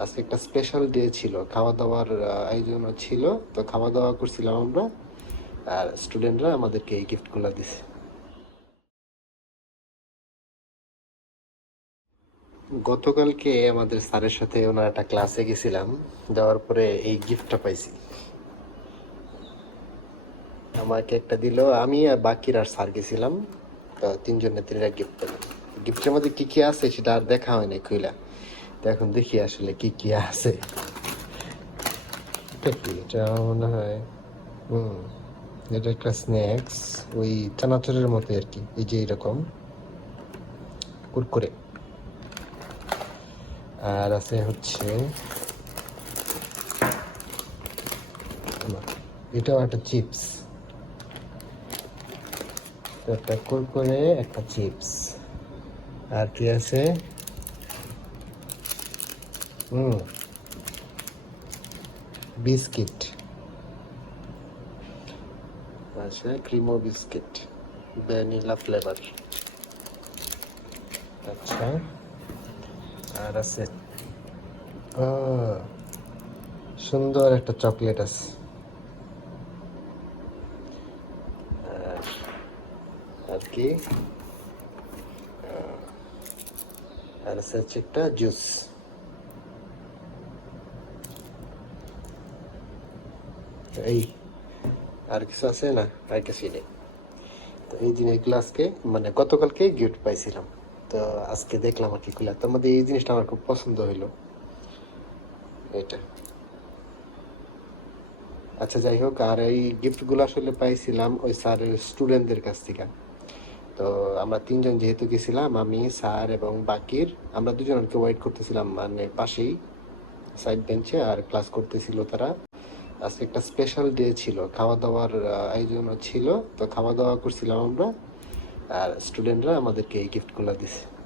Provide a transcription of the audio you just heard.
আজকে একটা special day ছিল খাওয়া দাওয়ার আহ, আয়োজনও ছিল তো খাওয়া দাওয়া করছিলাম আমরা আর স্টুডেন্টরা আমাদেরকে এই গিফটগুলো দিছে। গতকালকে আমাদের স্যারের সাথে ওনার একটা ক্লাসে গেছিলাম যাওয়ার পরে এই গিফটটা পাইছি। আমাকে একটা দিল আমি আর বাকির আর স্যার গেছিলাম তো তিনজনে তিনটা গিফট পেলাম গিফটের মধ্যে কি কি আছে সেটা আর দেখা হয়নি খুইলা এখন দেখি আসলে কি কি আছে। এটা মনে হয় এটা একটা স্ন্যাক্স ওই চানাচুরের মতো আর কি, এই যে এরকম। কুরকুরে। আর আছে হচ্ছে, এটাও একটা চিপস। একটা কুরকুরে, একটা চিপস। আর কি আছে? হুম। বিস্কিট। আচ্ছা ক্রিমো বিস্কিট ভ্যানিলা ফ্লেভার। আচ্ছা। আর আছে? সুন্দর একটা চকলেট আছে। আর কি? আর আছে হচ্ছে একটা জুস। এই, আর কিছু আছে? না, আর কিছু নেই। তো এই জিনিসগুলো আজকে মানে গতকালকে গিফট পাইছিলাম। তো আজকে দেখলাম আর কি খুলে। তার মধ্যে এই জিনিসটা আমার খুব পছন্দ হইল। এটা। আচ্ছা যাই হোক, আর এই গিফটগুলো আসলে পাইছিলাম ওই স্যারের স্টুডেন্টদের কাছ থেকে। তো আমরা তিনজন যেহেতু গেছিলাম, আমি, স্যার এবং বাকির, আমরা দুজন আর কি ওয়েট করতেছিলাম মানে পাশেই সাইড বেঞ্চে আর ক্লাস করতেছিল তারা। আজকে একটা স্পেশাল ডে ছিল। খাওয়া দাওয়ার আয়োজন ছিল। তো খাওয়া দাওয়া করছিলাম আমরা। আর স্টুডেন্টরা আমাদেরকে এই গিফটগুলো দিছে।